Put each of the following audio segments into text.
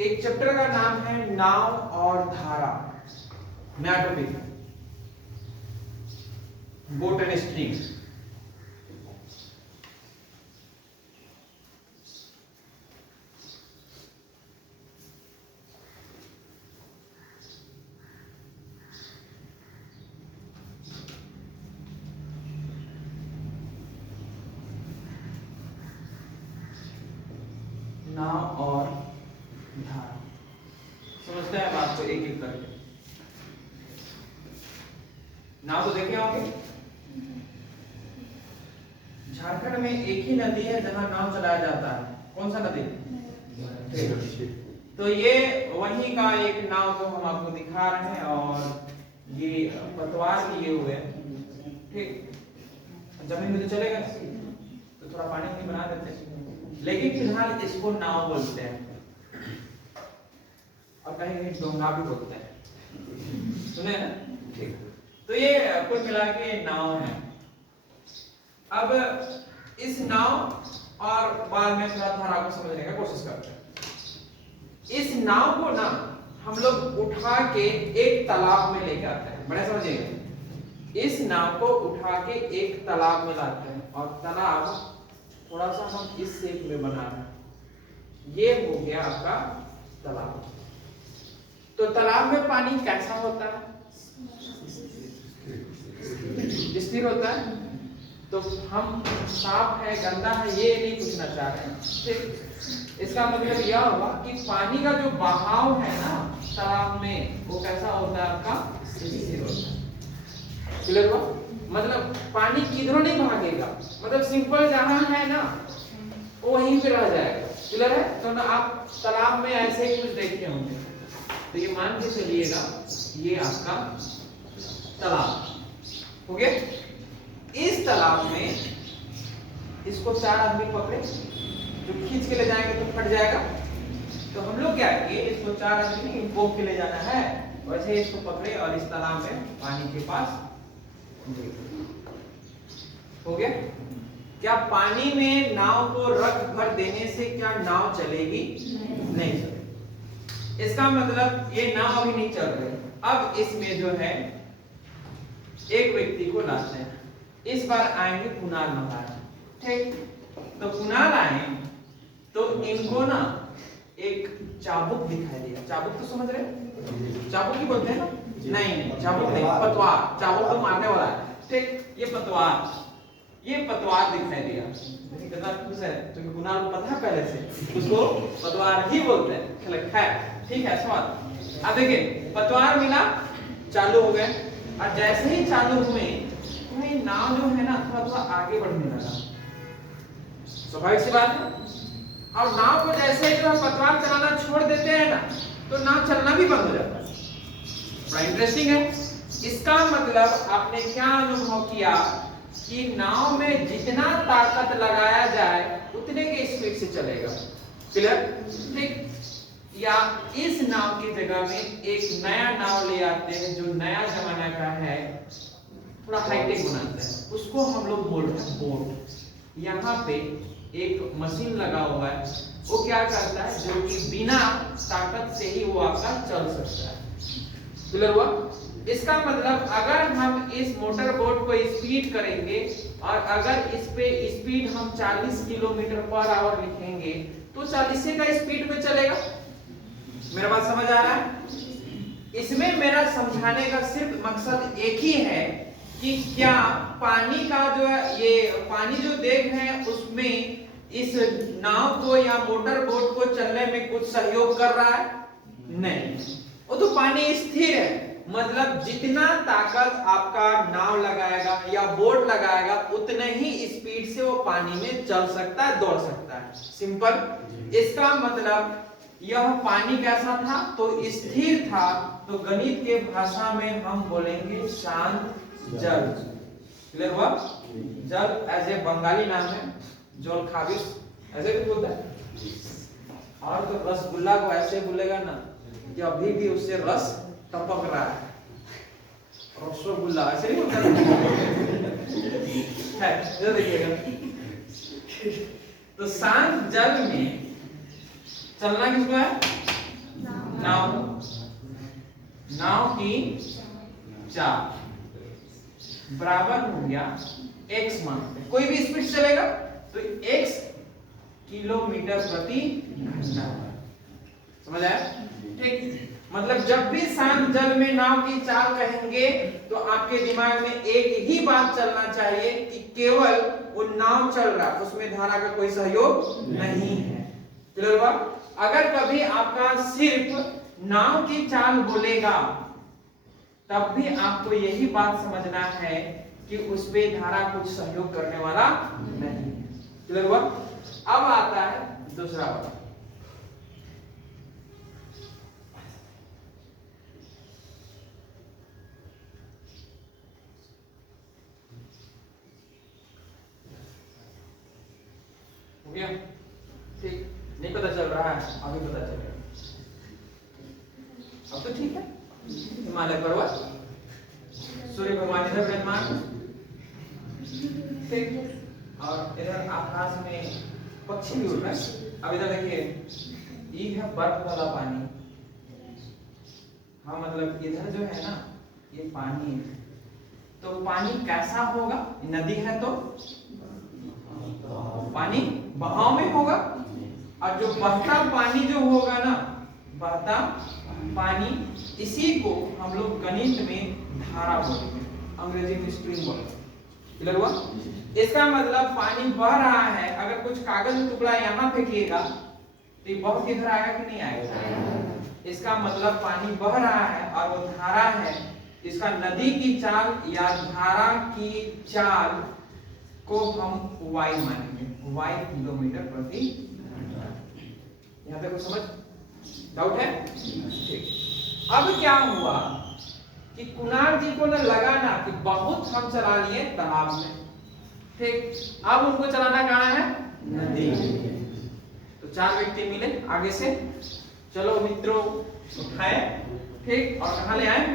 एक चैप्टर का नाम है नाव और धारा, नया टॉपिक, बोट एंड स्ट्रीम। नाव और धारा समझते हैं बात को एक एक करके। नाव तो देखे होंगे, झारखंड में एक ही नदी है जहां नाव चलाया जाता है। कौन सा नदी? तो ये वही का एक नाव को हम आपको दिखा रहे हैं और ये पतवार लिए हुए हैं। ठीक, जमीन में तो चलेगा तो थोड़ा पानी में बना देते हैं, लेकिन फिलहाल इसको नाव बोलते हैं और कहीं कहीं डोंगा भी बोलते हैं, सुने ना? ठीक, तो ये कुल मिला के नाव है। अब इस नाव और बाद में थोड़ा धारा को समझने का कोशिश करते हैं। इस नाव को ना हम लोग उठा के एक तालाब में लेके आते हैं, बड़े समझिएगा। इस नाव को उठा के एक तालाब में लाते हैं और तालाब थोड़ा सा हम इस शेप में बना रहे हैं। ये हो गया आपका तालाब। तो तालाब में पानी कैसा होता है? स्थिर होता है। तो हम साफ है गंदा है ये नहीं पूछना चाह रहे हैं, ठीक? इसका मतलब यह हुआ कि पानी का जो बहाव है ना तालाब में, वो कैसा होता है? आपका स्थिर होता है। क्लियर हुआ? मतलब पानी किधरों नहीं भागेगा, मतलब सिंपल जहां है ना वो वहीं पे रह जाएगा। क्लियर है? तो ना आप तालाब में ऐसे ही कुछ देखे होंगे, तो ये मान के चलिएगा ये आपका तालाब हो गया। इस तालाब में इसको 4 आदमी पकड़े, जो खींच के ले जाएंगे तो फट जाएगा। तो हम लोग क्या किए, इसको 4 आदमी नहीं बोक के ले जाना है, वैसे इसको पकड़े और इस तालाब में पानी के पास हो गया। क्या पानी में नाव को रख भर देने से क्या नाव चलेगी? नहीं चलेगी। इसका मतलब ये नाव अभी नहीं चल रही। अब इसमें जो है एक व्यक्ति को लाते हैं। इस बार आएंगे कुणाल महाराज, ठीक? तो कुणाल आए तो इनको ना एक चाबुक दिखाई दिया। चाबुक तो समझ रहे? चाबुक ही बोलते हैं ना? नहीं, चाबुक नहीं, पतवार। चाबुक तो मारने वाला है, ठीक? ये पतवार दिखाई दिया। कितना खुश है, क्योंकि कुणाल को पता है पहले से, उसको पतवार ही बोलते हैं। खैर ठीक है, स्वाद। अब देखिए पतवार मिला, चालू हो गए, और जैसे ही चालू हुए तो ये नाव जो है ना थोड़ा थोड़ा आगे बढ़ने लगा। स्वाभाविक सी बात है। और नाव को जैसे ही जो पतवार चलाना छोड़ देते हैं ना, तो नाव चलना भी बंद हो जाता है। बड़ा इंटरेस्टिंग है। इसका मतलब आपने क्या अनुभव किया कि नाव में जितना ताकत लगाया जाए उतने के स्पीड से चलेगा। क्लियर? ठीक? या इस नाव की जगह में एक नया नाव ले आते हैं जो नया जमाना का है, थोड़ा हाईटेक बनाते हैं, उसको हम लोग बोलते हैं बोट। यहाँ पे एक मशीन लगा हुआ है, वो क्या करता है, जो कि बिना ताकत से ही वो आपका चल सकता है। क्लियर हुआ? इसका मतलब अगर हम इस मोटर बोट को स्पीड करेंगे और अगर इस पे स्पीड हम 40 किलोमीटर पर आवर लिखेंगे तो 40 का स्पीड में चलेगा। मेरा बात समझ आ रहा है? इसमें मेरा समझाने का सिर्फ मकसद एक ही है कि क्या पानी का जो है, ये पानी जो देख रहे हैं उसमें इस नाव को या मोटर बोट को चलने में कुछ सहयोग कर रहा है? नहीं, वो तो पानी स्थिर है। मतलब जितना ताकत आपका नाव लगाएगा या बोट लगाएगा उतने ही स्पीड से वो पानी में चल सकता है, दौड़ सकता है। सिंपल। इसका मतलब यह पानी कैसा था? तो स्थिर था। तो गणित के भाषा में हम बोलेंगे शांत जल। क्लियर हुआ? जल एज ए बंगाली नाम है, जोल खाबिस ऐसे भी बोलता है। और तो रसगुल्ला को ऐसे बोलेगा ना कि अभी भी उससे रस टपक रहा है, रसगुल्ला ऐसे नहीं बोलता है। इधर देखिएगा। तो शांत जल में चलना किसको है? नाव की चाल बराबर हो गया x मान पे, कोई भी स्पीड चलेगा तो x किलोमीटर प्रति घंटा। समझ आया? ठीक, मतलब जब भी शांत जल में नाव की चाल कहेंगे तो आपके दिमाग में एक ही बात चलना चाहिए कि केवल वो नाव चल रहा, उसमें धारा का कोई सहयोग नहीं है। क्लियर हुआ? अगर कभी आपका सिर्फ नाव की चाल बोलेगा तब भी आपको यही बात समझना है कि उस पे धारा कुछ सहयोग करने वाला नहीं है। क्लियर हुआ? अब आता है दूसरा वाला। हो गया? ठीक, नहीं पता चल रहा है, अभी पता चलेगा। अब तो ठीक है। हिमालय पर्वत, सूर्य भगवान इधर विराजमान, ठीक, और इधर आकाश में पक्षी भी उड़ रहा है। अब इधर देखिए, ये है बर्फ वाला पानी। हाँ, मतलब इधर जो है ना, ये पानी है, तो पानी कैसा होगा? नदी है तो पानी बहाव में होगा, और जो बहता पानी जो होगा ना, बहता पानी, इसी को हम लोग गणित में धारा बोलेंगे, अंग्रेजी में स्ट्रीम बोलेंगे। क्लियर हुआ? इसका मतलब पानी बह रहा है, अगर कुछ कागज का टुकड़ा यहाँ फेंकिएगा तो बह के इधर आएगा कि नहीं आएगा? इसका मतलब पानी बह रहा है और वो धारा है। इसका नदी की चाल या धारा की चाल को हम y मानेंगे, y किलोमीटर प्रति घंटा। यहाँ पे कुछ समझ डाउट है? ठीक, अब क्या हुआ कि कुणाल जी को न लगा ना कि बहुत हम चला लिए तालाब में, ठीक, अब उनको चलाना कहाँ है? नदी। तो चार व्यक्ति मिले आगे से, चलो मित्रों उठाए, ठीक, और कहाँ ले आए?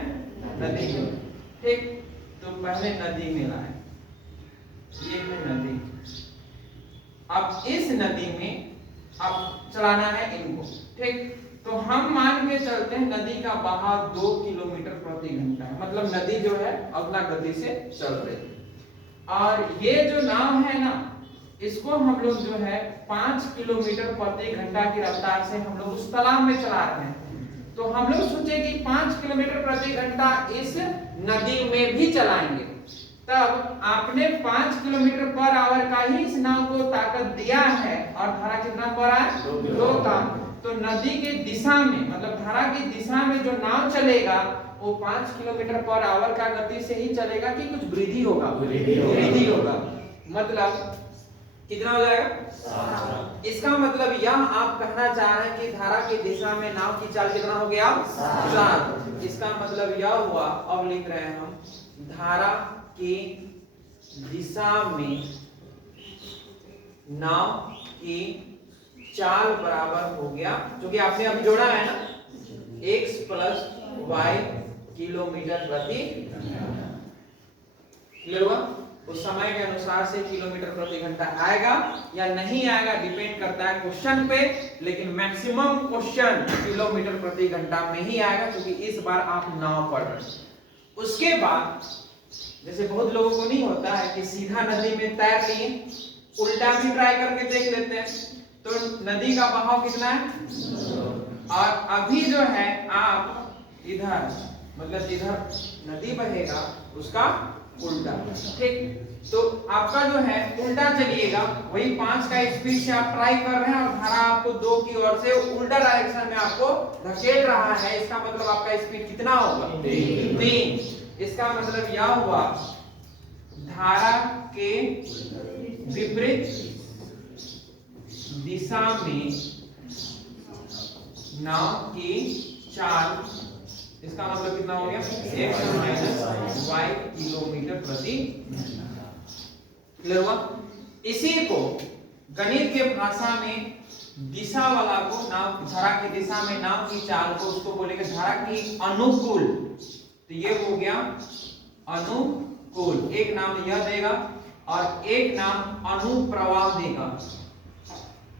नदी में, ठीक। तो पहले नदी में लाए, ये है नदी। अब इस नदी में अब चलाना है इनको, ठीक। तो हम मान के चलते हैं नदी का बहाव 2 किलोमीटर प्रति घंटा है, मतलब नदी जो है अपना गति से चल रही है। और ये जो नाव है ना, इसको हम लोग जो है 5 किलोमीटर प्रति घंटा की रफ्तार से हम लोग उस तालाब में चला रहे हैं। तो हम लोग सोचे कि 5 किलोमीटर प्रति घंटा इस नदी में भी चलाएंगे, तब आपने 5 किलोमीटर पर आवर का ही इस नाव को ताकत दिया है, और धारा कितना पर है? 2 का। तो नदी के दिशा में, मतलब धारा की दिशा में जो नाव चलेगा वो 5 किलोमीटर पर आवर का गति से ही चलेगा कि कुछ वृद्धि होगा? वृद्धि होगा। मतलब कितना हो जाएगा? इसका मतलब यह आप कहना चाह रहे हैं कि धारा की दिशा में नाव की चाल कितना हो गया? 7। इसका मतलब यह हुआ, अब लिख रहे हैं हम, धारा की दिशा में नाव की चाल बराबर हो गया, जो कि आपने अभी जोड़ा है ना, x + y किलोमीटर प्रति घंटा। क्लियर हुआ? उस समय के अनुसार से किलोमीटर प्रति घंटा आएगा या नहीं आएगा डिपेंड करता है क्वेश्चन पे, लेकिन मैक्सिमम क्वेश्चन किलोमीटर प्रति घंटा में ही आएगा, क्योंकि इस बार आप नाव पढ़ रहे हैं। उसके बाद जैसे बहुत लोगों को नहीं होता है कि सीधा नदी में तैर लिए, उल्टा भी ट्राई करके देख लेते हैं। तो नदी का बहाव कितना है? और अभी जो है आप इधर, मतलब इधर नदी बहेगा उसका उल्टा, ठीक। तो आपका जो है उल्टा चलिएगा, वही 5 का स्पीड से आप ट्राई कर रहे हैं और धारा आपको 2 की ओर से उल्टा डायरेक्शन में आपको धकेल रहा है। इसका मतलब आपका स्पीड कितना होगा? 3। इसका मतलब यह हुआ, धारा के विपरीत दिशा में नाव की चाल, इसका मतलब कितना हो गया? x - y किलोमीटर प्रति घंटा। क्लियर हुआ? इसी को गणित के भाषा में दिशा वाला को, नाव धारा की दिशा में नाव की चाल को, उसको बोलेंगे धारा की अनुकूल। तो ये हो गया अनुकूल, एक नाम यह देगा और एक नाम अनुप्रवाह देगा।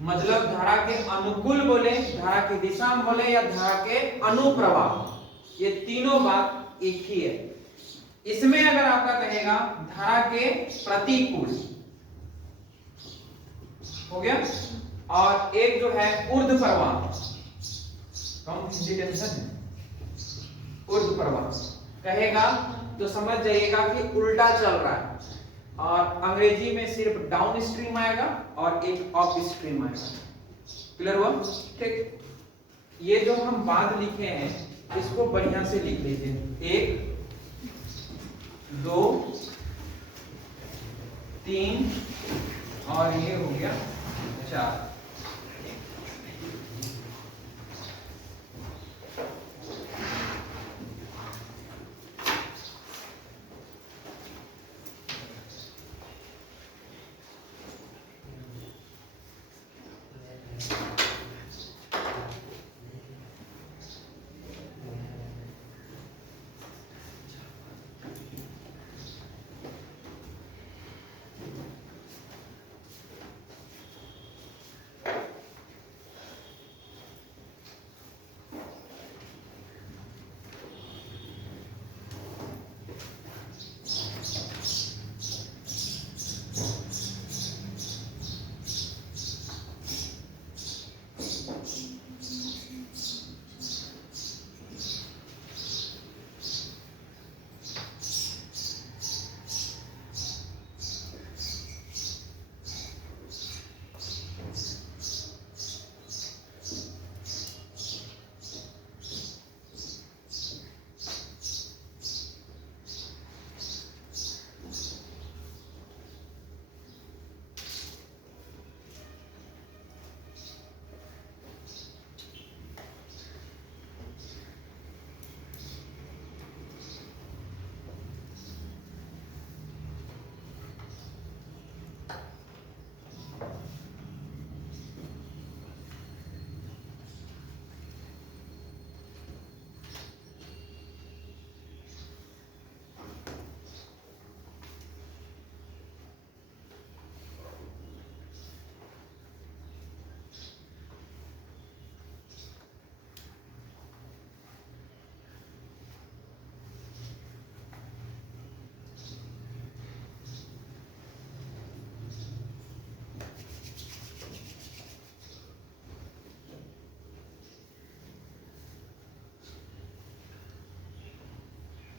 मतलब धारा के अनुकूल बोले, धारा की दिशा में बोले या धारा के अनुप्रवाह, ये तीनों बात एक ही है। इसमें अगर आपका कहेगा धारा के प्रतिकूल हो गया, और एक जो है ऊर्ध्व प्रवाह, कम टेंशन है, ऊर्ध्व प्रवाह कहेगा तो समझ जाइएगा कि उल्टा चल रहा है, और अंग्रेजी में सिर्फ डाउन स्ट्रीम आएगा और एक अप स्ट्रीम आएगा। क्लियर हुआ? ठीक, ये जो हम बात लिखे हैं इसको बढ़िया से लिख लीजिए। 1 2 3 और ये हो गया 4।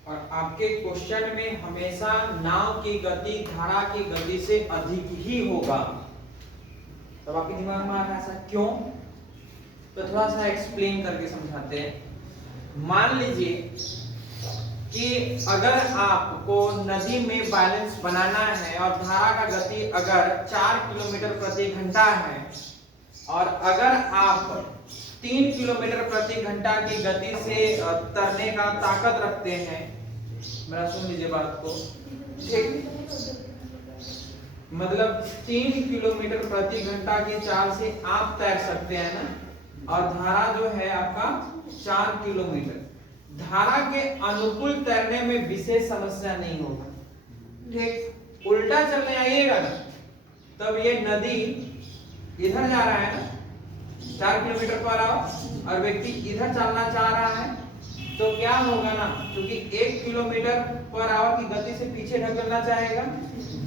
और आपके क्वेश्चन में हमेशा नाव की गति धारा की गति से अधिक ही होगा। तब आपके दिमाग में आ रहा है ऐसा क्यों? तो थोड़ा सा एक्सप्लेन करके समझाते हैं। मान लीजिए कि अगर आपको नदी में बैलेंस बनाना है और धारा का गति अगर 4 किलोमीटर प्रति घंटा है, और अगर आप 3 किलोमीटर प्रति घंटा की गति से तैरने का ताकत रखते हैं, मेरा सुन लीजिए बात को, ठीक, मतलब 3 किलोमीटर प्रति घंटा की चाल से आप तैर सकते हैं ना, और धारा जो है आपका 4 किलोमीटर, धारा के अनुकूल तैरने में विशेष समस्या नहीं होगा। ठीक, उल्टा चलने आइएगा ना, तब ये नदी इधर जा रहा है ना 4 किलोमीटर पर आवर, और व्यक्ति इधर चलना चाह रहा है, तो क्या होगा ना, क्योंकि 1 किलोमीटर पर आवर की गति से पीछे ढकलना चाहेगा।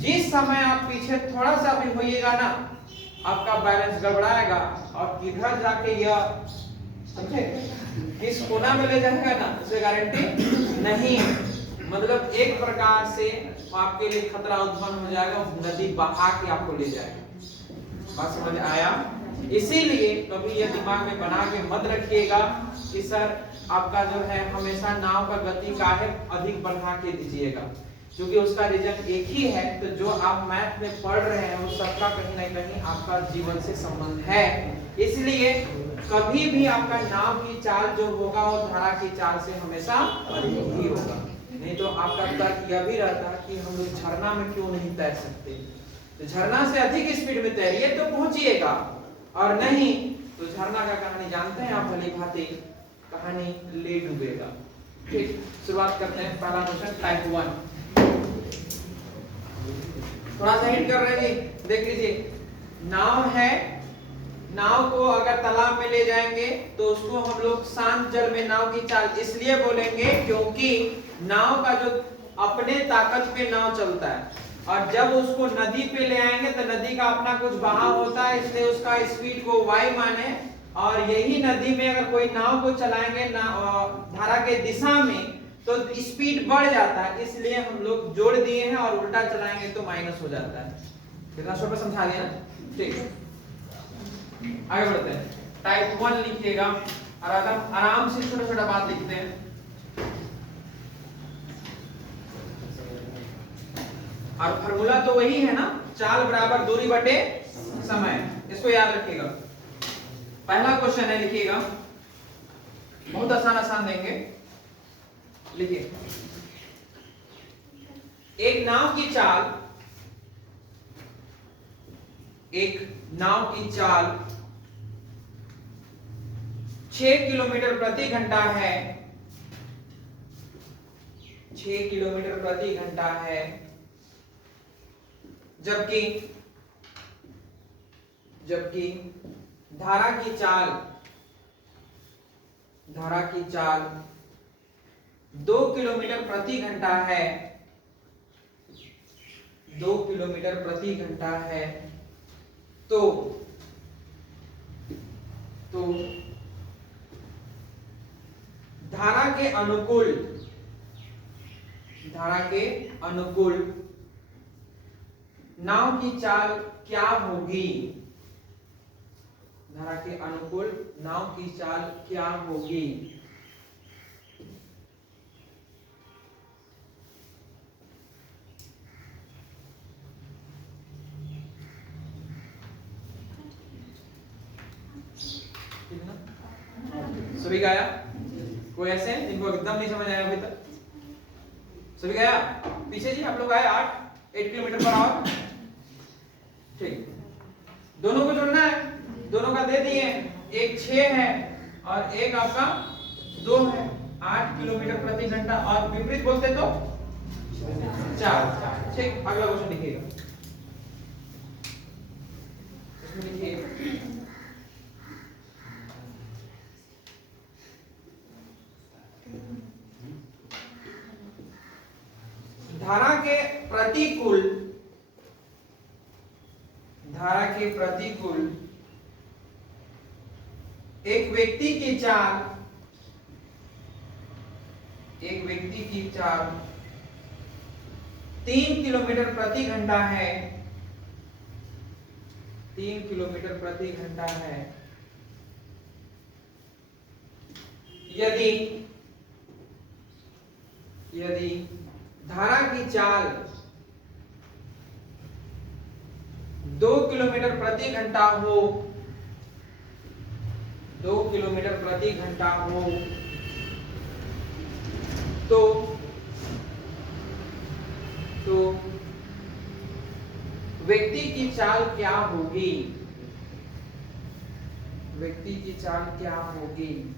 जिस समय आप पीछे थोड़ा सा भी होइएगा ना, आपका बैलेंस गड़बड़ाएगा और किधर जाके यह समझे किस कोना में ले जाएगा ना, उसे गारंटी नहीं है। मतलब एक प्रकार से आपके लिए खतरा उत्पन्न हो जाएगा, नदी बहा के आपको ले जाएगा। बात समझ आया? इसीलिए कभी यह दिमाग में बना के मत रखिएगा कि सर आपका जो है हमेशा नाव का गति का है अधिक बढ़ा के दीजिएगा, क्योंकि उसका रीजन एक ही है। तो जो आप मैथ में पढ़ रहे हैं वो सबका कहीं ना कहीं आपका जीवन से संबंध है। इसलिए कभी भी आपका नाव की चाल जो होगा वो धारा की चाल से हमेशा अधिक ही होगा। नहीं तो आपका तर्क यह भी रहता कि हम लोग झरना में क्यों नहीं तैर सकते, तो झरना से अधिक स्पीड में तैरिए तो पहुंचिएगा, और नहीं तो झरना का कहानी जानते हैं आप भली भांति, कहानी ले डूबेगा। ठीक, शुरुआत करते हैं। पहला क्वेश्चन टाइप 1, थोड़ा सा हिट कर रहे हैं जी, देख लीजिए। नाव है नाव को अगर तालाब में ले जाएंगे तो उसको हम लोग शांत जल में नाव की चाल इसलिए बोलेंगे क्योंकि नाव का जो अपने ताकत पे नाव चलता है, और जब उसको नदी पे ले आएंगे तो नदी का अपना कुछ बहाव होता है, इसलिए उसका स्पीड को y माने। और यही नदी में अगर कोई नाव को चलाएंगे धारा के दिशा में तो स्पीड बढ़ जाता है, इसलिए हम लोग जोड़ दिए हैं, और उल्टा चलाएंगे तो माइनस हो जाता है। कितना छोटा समझा दिया ना? ठीक है, आगे बढ़ते हैं। टाइप 1 लिखिएगा और आराम से छोटा छोटा बात लिखते हैं। और फार्मूला तो वही है ना, चाल बराबर दूरी बटे समय, इसको याद रखिएगा। पहला क्वेश्चन है, लिखिएगा, बहुत आसान आसान देंगे। लिखिए, एक नाव की चाल 6 किलोमीटर प्रति घंटा है, 6 किलोमीटर प्रति घंटा है, जबकि धारा की चाल 2 किलोमीटर प्रति घंटा है, 2 किलोमीटर प्रति घंटा है, तो धारा के अनुकूल नाव की चाल क्या होगी? धारा के अनुकूल नाव की चाल क्या होगी? सभी गाया? कोई ऐसे हैं जिनको एकदम नहीं समझ आया अभी तक? सभी गाया? पीछे जी आप लोग आए 8 किलोमीटर पर आवर। ठीक, दोनों को जोड़ना है, दोनों का दे दिए, एक 6 है और एक आपका 2 है, 8 किलोमीटर प्रति घंटा, और विपरीत बोलते तो 4। ठीक, अगला क्वेश्चन लिखिएगा, इसमें लिखिए, धारा के प्रतिकूल एक व्यक्ति की चाल 3 किलोमीटर प्रति घंटा है, 3 किलोमीटर प्रति घंटा है, यदि धारा की चाल 2 किलोमीटर प्रति घंटा हो, 2 किलोमीटर प्रति घंटा हो, तो व्यक्ति की चाल क्या होगी? व्यक्ति की चाल क्या होगी?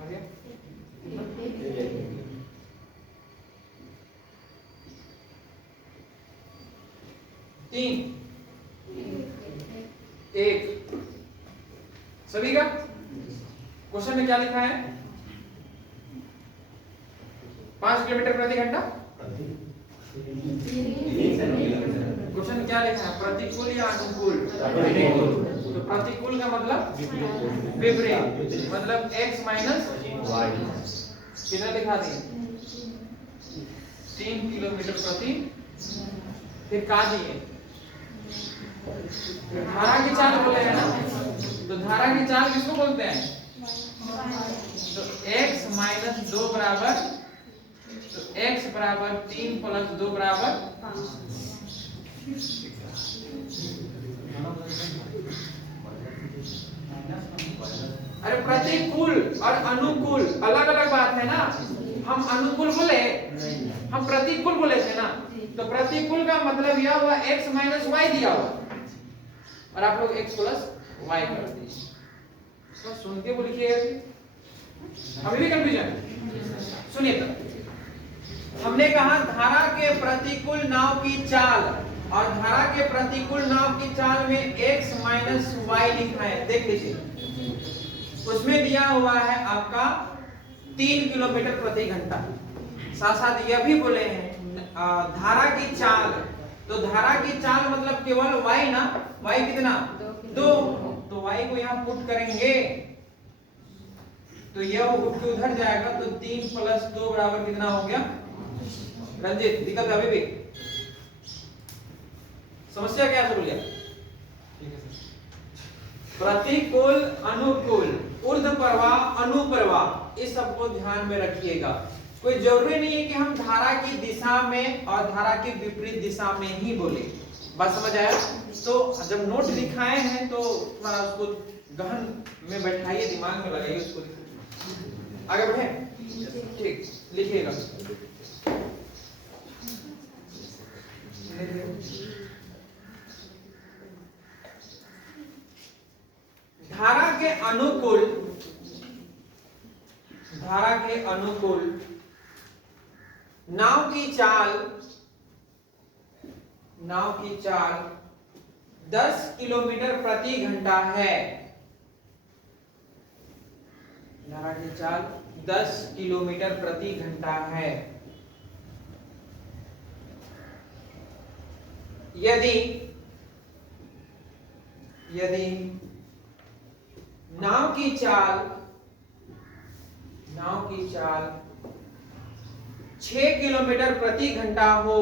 आगे 3 1 सभी का क्वेश्चन में क्या लिखा है? 5 किलोमीटर प्रति घंटा। क्वेश्चन में क्या लिखा है? प्रतिकूल या अनुकूल? तो प्रतिकूल का मतलब विपरीत, मतलब x माइनस y। कितना लिखा दिए? 3 किलोमीटर प्रति, फिर का दिए? धारा की चाल बोले हैं ना, तो धारा की चाल किसको बोलते हैं? तो x माइनस 2 बराबर, तो x बराबर 3 प्लस 2 बराबर 5। अरे प्रतिकूल और अनुकूल अलग अलग बात है ना। हम अनुकूल बोले, हम प्रतिकूल बोले थे ना, तो प्रतिकूल का मतलब यह हुआ x माइनस वाई दिया हुआ, और आप लोग x प्लस वाई कर दीजिए। सुन के बोलिएगा, अभी भी कंफ्यूजन? सुनिए तो, हमने कहा धारा के प्रतिकूल नाव की चाल, और धारा के प्रतिकूल नाव की चाल में x माइनस वाई लिखा है, देख लीजिए। उसमें दिया हुआ है आपका 3 किलोमीटर प्रति घंटा। साथ साथ यह भी बोले हैं धारा की चाल, तो धारा की चाल मतलब केवल y ना, y कितना 2, तो y को यहाँ पुट करेंगे तो यह उठ के उधर जाएगा, तो 3 + 2 बराबर कितना हो गया? रंजित दिक्कत अभी भी समस्या क्या है? बोलिए। प्रतिकूल अनुकूल, ऊर्ध्व प्रवाह अनुप्रवाह, इस सबको ध्यान में रखिएगा। कोई जरूरी नहीं है कि हम धारा की दिशा में और धारा की विपरीत दिशा में ही बोले। बात समझ आया? तो जब नोट लिखाए हैं तो थोड़ा उसको गहन में बैठाइए, दिमाग में लगाइए उसको। आगे बढ़े, ठीक, लिखिएगा। धारा के अनुकूल, धारा के अनुकूल नाव की चाल, नाव की चाल 10 किलोमीटर प्रति घंटा है। धारा की चाल 10 किलोमीटर प्रति घंटा है। यदि नाव की चाल 6 किलोमीटर प्रति घंटा हो,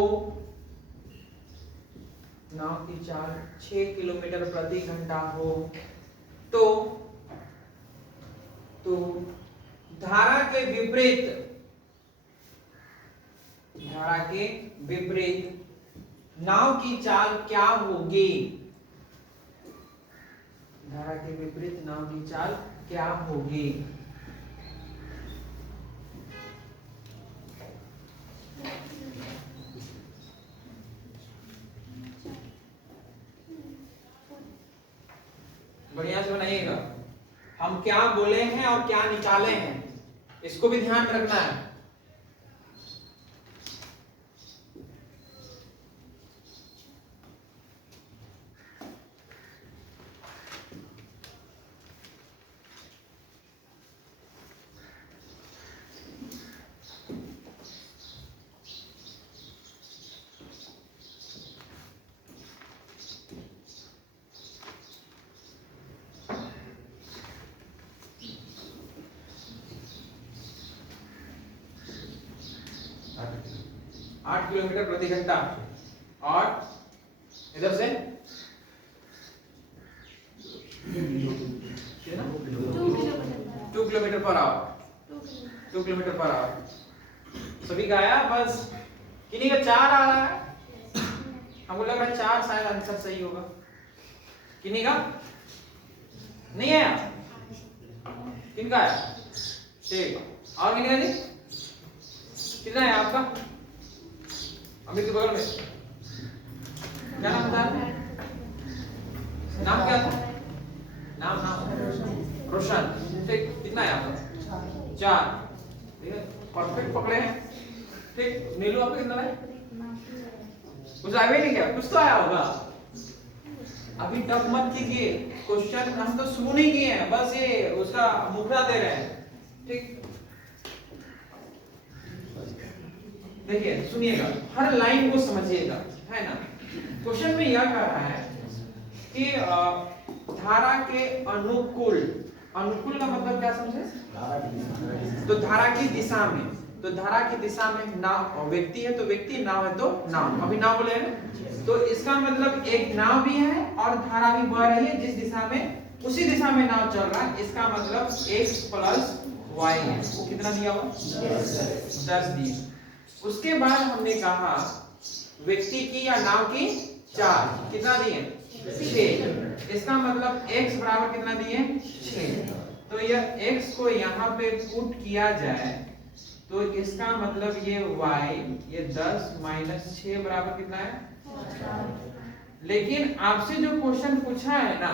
नाव की चाल 6 किलोमीटर प्रति घंटा हो, तो धारा के विपरीत नाव की चाल क्या होगी? धारा के विपरीत नाव की चाल क्या होगी? बढ़िया से बनाइएगा। हम क्या बोले हैं और क्या निकाले हैं, इसको भी ध्यान रखना है। आठ किलोमीटर प्रति घंटा, और इधर से 2 kilometre per hour, 2 kilometre per hour. सभी का आया? बस किन्हीं का 4 आ रहा है, हमको लग रहा है 4 शायद आंसर सही होगा। किन्हीं का नहीं आया? किनका आया? ठीक, और किन्हीं का जी? कितना है आपका? अमित के बगल में क्या नाम था? नाम क्या था? नाम रोशन। ठीक, कितना है आपका? 4। ठीक है, परफेक्ट पकड़े हैं। ठीक, नीलू आपका कितना है? कुछ आया नहीं क्या? कुछ तो आया होगा। अभी टफ मत कीजिए, क्वेश्चन हम तो शुरू नहीं किए हैं, बस ये उसका मुखड़ा दे रहे हैं। ठीक, देखिए सुनिएगा, हर लाइन को समझिएगा, है ना। क्वेश्चन में यह कह रहा है कि धारा के अनुकूल, अनुकूल का मतलब क्या समझे? तो धारा की दिशा में, तो धारा की दिशा में नाव, व्यक्ति है तो व्यक्ति, नाव है तो नाव। अभी नाव बोले हैं, तो इसका मतलब एक नाव भी है और धारा भी बह रही है जिस दिशा में, उसी दिशा में नाव चल रहा है। इसका मतलब x + y है। वो कितना दिया हुआ? 10 दिया। उसके बाद हमने कहा व्यक्ति की या नाव की चाल कितना दिए? 6। इसका मतलब x बराबर कितना दिए? 6। तो यह x को यहाँ पे पुट किया जाए तो इसका मतलब ये y, ये 10 - 6 बराबर कितना है? लेकिन आपसे जो क्वेश्चन पूछा है ना,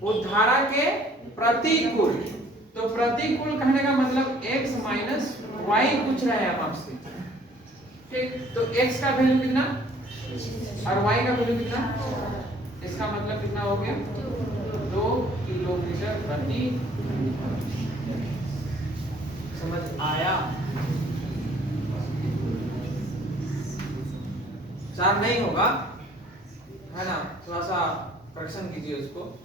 वो धारा के प्रतिकूल, तो प्रतिकूल कहने का मतलब x माइनस वाई पूछ रहे हैं हम आपसे, ठीक। तो x का वैल्यू कितना और y का वैल्यू कितना, इसका मतलब कितना हो गया 2 किलोमीटर प्रति। समझ आया? 4 नहीं होगा, है ना, थोड़ा सा करेक्शन कीजिए उसको।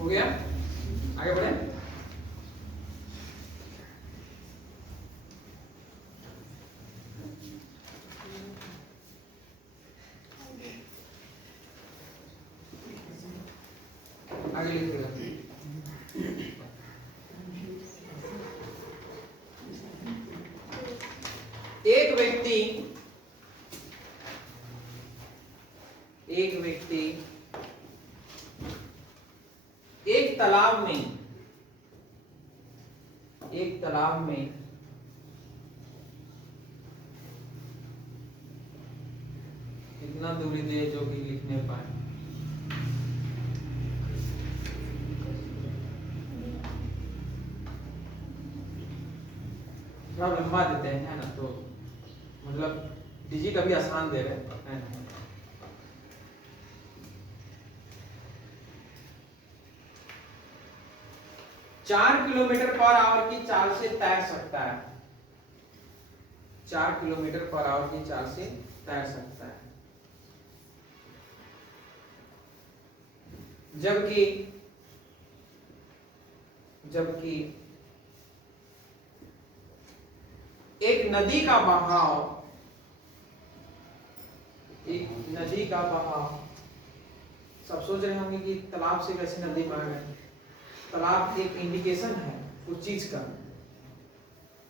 हो गया, आगे बढ़े। आगे लिखिएगा। एक व्यक्ति एक तालाब में कितना दूरी दे जो कि लिखने पाए। थोड़ा लंबा देते हैं, है ना, तो मतलब डिजिट अभी आसान दे रहे हैं। 4 किलोमीटर पर आवर की चाल से तैर सकता है, 4 किलोमीटर पर आवर की चाल से तैर सकता है, जबकि एक नदी का बहाव, सब सोच रहे होंगे कि तालाब से कैसे नदी बह गई। तालाब एक इंडिकेशन है कुछ चीज का,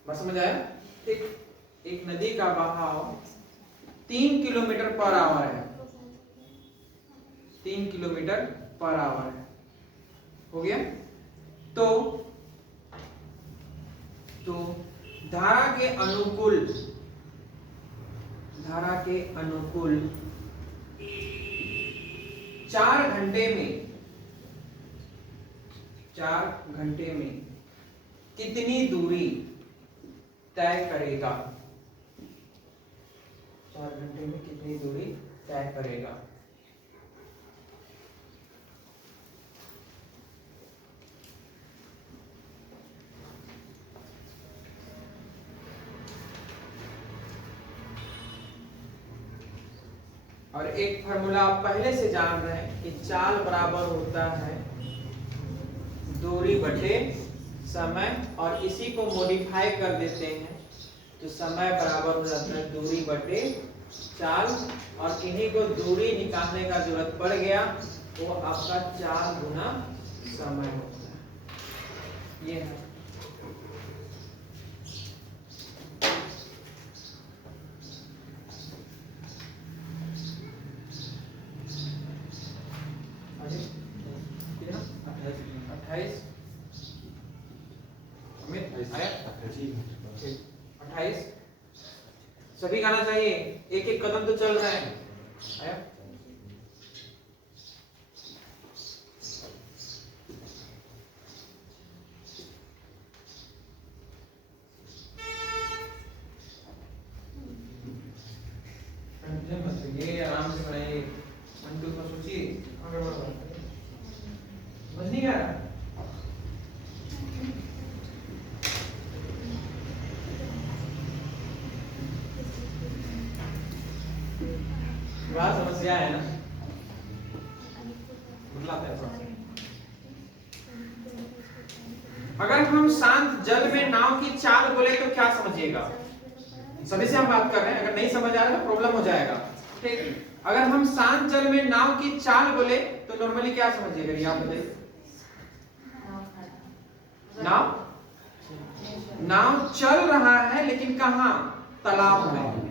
बात समझ आया? ठीक, एक नदी का बहाव 3 किलोमीटर पर आवर है, 3 किलोमीटर पर आवर है। हो गया? तो धारा के अनुकूल 4 घंटे में कितनी दूरी तय करेगा? 4 घंटे में कितनी दूरी तय करेगा? और एक फार्मूला आप पहले से जान रहे हैं कि चाल बराबर होता है दूरी बटे समय, और इसी को मॉडिफाई कर देते हैं तो समय बराबर हो जाता है दूरी बटे चाल, और इन्हीं को दूरी निकालने का जरूरत पड़ गया, वो आपका चाल गुना समय होता है। ये है सभी गाना चाहिए, एक एक कदम तो चल रहा है। आया? ये आराम से बनाइए, मंटू को सोचिए, समझ नहीं आ रहा? समस्या है ना, अगर हम शांत जल में नाव की चाल बोले तो क्या समझिएगा? सभी से हम बात कर रहे हैं, अगर नहीं समझ आ रहा तो प्रॉब्लम हो जाएगा। ठीक, अगर हम शांत जल में नाव की चाल बोले तो नॉर्मली क्या समझिएगा? आप बताइए। नाव चल रहा है, लेकिन कहां? तालाब में।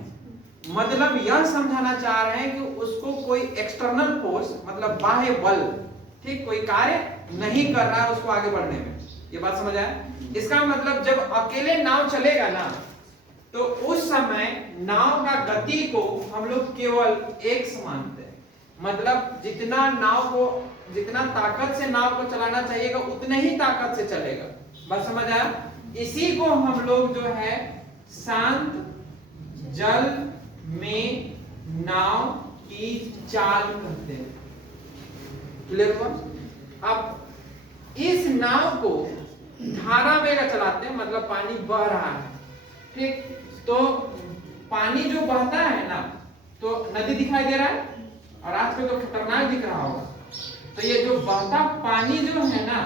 मतलब यह समझाना चाह रहे हैं कि उसको कोई एक्सटर्नल फोर्स, मतलब बाह्य बल ठीक, कोई कार्य नहीं कर रहा है उसको आगे बढ़ने में। ये बात समझ आया? इसका मतलब जब अकेले नाव चलेगा ना तो उस समय नाव का गति को हम लोग केवल x मानते हैं। मतलब जितना ताकत से नाव को चलाना चाहिएगा उतने ही ताकत से चलेगा। बात समझ आया? इसी को हम लोग जो है शांत जल में नाव की चाल कहते हैं। क्लियर हुआ? अब इस नाव को धारा वेग चलाते हैं, मतलब पानी बह रहा है, ठीक, तो पानी जो बहता है ना, तो नदी दिखाई दे रहा है और आजकल तो खतरनाक दिख रहा होगा। तो ये जो बहता पानी जो है ना,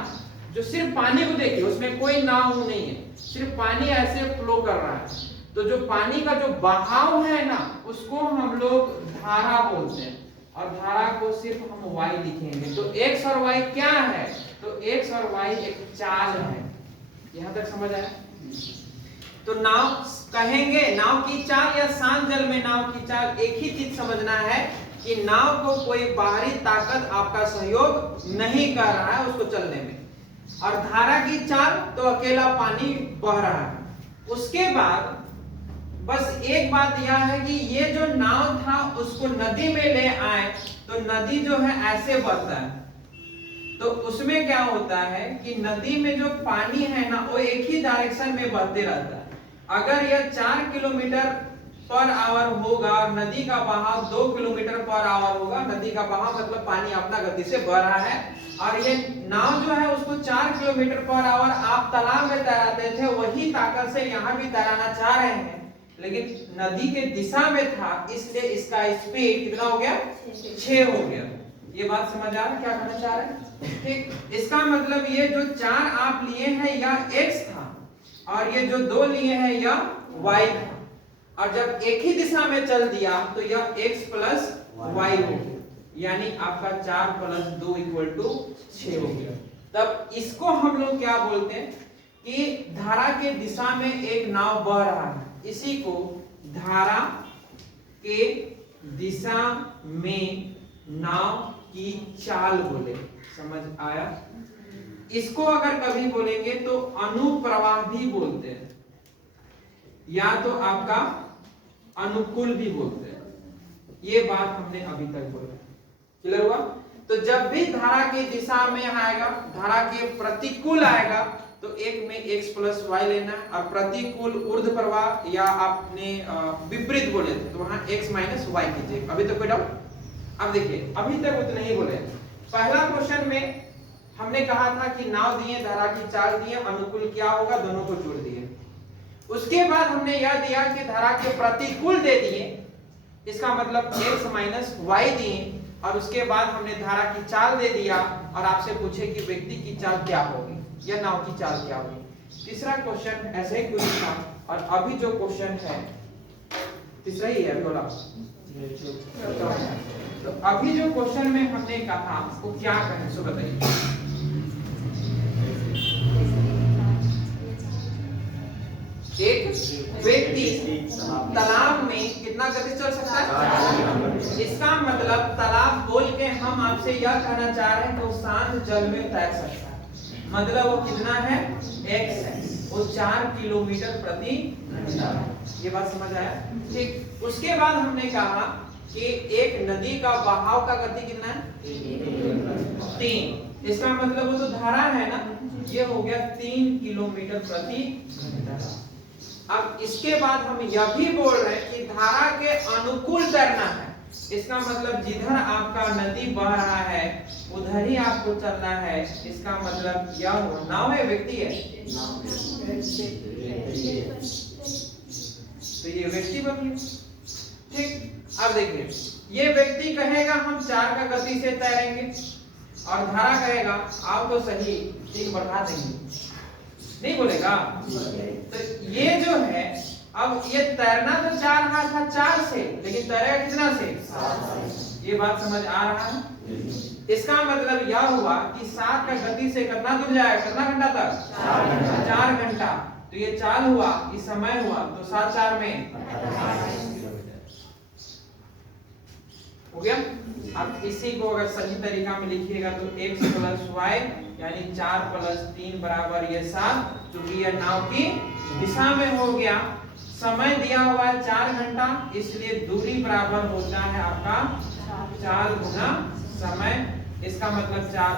जो सिर्फ पानी को देखिए, उसमें कोई नाव नहीं है, सिर्फ पानी ऐसे फ्लो कर रहा है, तो जो पानी का जो बहाव है ना उसको हम लोग धारा बोलते हैं। और धारा को सिर्फ हम y लिखेंगे। तो x और y क्या है? तो x और y एक चाल है। यहां तक समझ आया? तो नाव कहेंगे नाव की चाल या शांत जल में नाव की चाल, एक ही चीज समझना है कि नाव को कोई बाहरी ताकत आपका सहयोग नहीं कर रहा है उसको चलने में। और धारा की चाल तो अकेला पानी बह रहा है। उसके बाद बस एक बात यह है कि ये जो नाव था उसको नदी में ले आए, तो नदी जो है ऐसे बहता है, तो उसमें क्या होता है कि नदी में जो पानी है ना वो एक ही डायरेक्शन में बहते रहता है। अगर यह 4 किलोमीटर पर आवर होगा और नदी का बहाव 2 किलोमीटर पर आवर होगा, नदी का बहाव मतलब पानी अपना गति से बह रहा है, और ये नाव जो है उसको 4 किलोमीटर पर आवर आप तालाब में तैराते थे, वही ताकत से यहाँ भी तैराना चाह रहे हैं, लेकिन नदी के दिशा में था, इसलिए इसका स्पीड कितना हो गया? 6 हो गया। ये बात समझ आ रहा है क्या कहना चाह रहे हैं? ठीक, इसका मतलब ये जो 4 आप लिए हैं यह x था और ये जो 2 लिए हैं यह y था, और जब एक ही दिशा में चल दिया तो यह x प्लस y हो गया, यानी आपका 4 प्लस 2 इक्वल टू 6 हो गया। तब इसको हम लोग क्या बोलते हैं कि धारा के दिशा में एक नाव बह रहा है, इसी को धारा के दिशा में नाव की चाल बोले। समझ आया? इसको अगर कभी बोलेंगे तो अनुप्रवाह भी बोलते हैं, या तो आपका अनुकूल भी बोलते हैं। ये बात हमने अभी तक बोला। क्लियर हुआ? तो जब भी धारा की दिशा में आएगा, धारा के प्रतिकूल आएगा, तो एक में x प्लस y लेना है, और प्रतिकूल ऊर्ध्व प्रवाह या आपने विपरीत बोले थे तो वहां x माइनस y कीजिए। अभी तक कोई डाउट? अब देखिए, अभी तक उतना ही बोले। पहला क्वेश्चन में हमने कहा था कि नाव दिए, धारा की चाल दिए, अनुकूल क्या होगा, दोनों को जोड़ दिए। उसके बाद हमने यह दिया कि धारा के प्रतिकूल दे दिए, इसका मतलब x माइनस y दिए, और उसके बाद हमने धारा की चाल दे दिया और आपसे पूछे कि व्यक्ति की चाल क्या होगी या नाव की चाल क्या होगी। तीसरा क्वेश्चन ऐसे ही कुछ था, और अभी जो क्वेश्चन है तीसरा ही है बोला। तो अभी जो क्वेश्चन में हमने कहा वो क्या कहें, सो बताइए। एक व्यक्ति तालाब में कितना गति चल सकता है? इसका मतलब तालाब बोल के हम आपसे यह कहना चाह रहे हैं कि वो शांत जल में तैर सकता है। मतलब वो कितना है? x है, वो 4 किलोमीटर प्रति घंटा। ये बात समझ आया? ठीक। उसके बाद हमने कहा कि एक नदी का बहाव का गति कितना है? 3। इसका मतलब वो तो धारा है ना, ये हो गया 3 किलोमीटर प्रति घंटा। अब इसके बाद हम यह भी बोल रहे हैं कि धारा के अनुकूल तैरना है। इसका मतलब जिधर आपका नदी बह रहा है उधर ही आपको चलना है। इसका मतलब यह नाव है, व्यक्ति है, तो ये व्यक्ति बन गया। ठीक। अब देखिए, ये व्यक्ति कहेगा हम 4 का गति से तैरेंगे, और धारा कहेगा आओ तो सही 3 बढ़ा देंगे, नहीं बोलेगा? तो ये जो है, अब ये तैरना तो 4 रहा था 4 से, लेकिन तैरेगा कितना से? 7 से। ये बात समझ आ रहा है? इसका मतलब यह हुआ कि 7 का गति से कितना दूर जाएगा, कितना घंटा तक? 4 घंटा। तो ये चाल हुआ, ये समय हुआ, तो 7 4 में हो गया। अब इसी को अगर सही तरीका में लिखिएगा तो x + y यानी 4 + 3 बराबर ये 7, क्योंकि यह नाव की दिशा में हो गया। समय दिया हुआ है 4 घंटा, इसलिए दूरी बराबर होता है आपका 4 गुना समय। इसका मतलब 4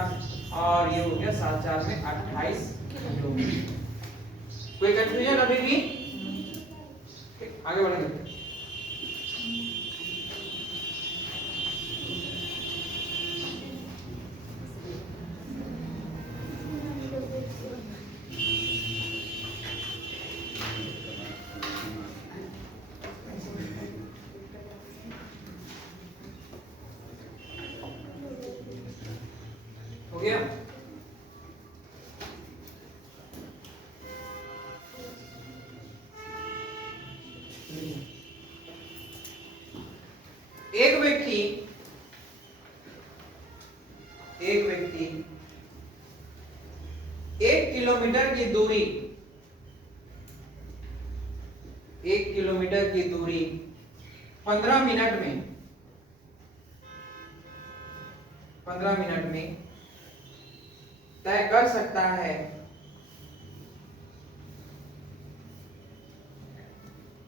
और ये हो गया 7 4 में 28 किलोमीटर। कोई कंफ्यूजन अभी भी? आगे बढ़ेंगे। हो गया? एक व्यक्ति 1 किलोमीटर की दूरी 15 मिनट में तय कर सकता है,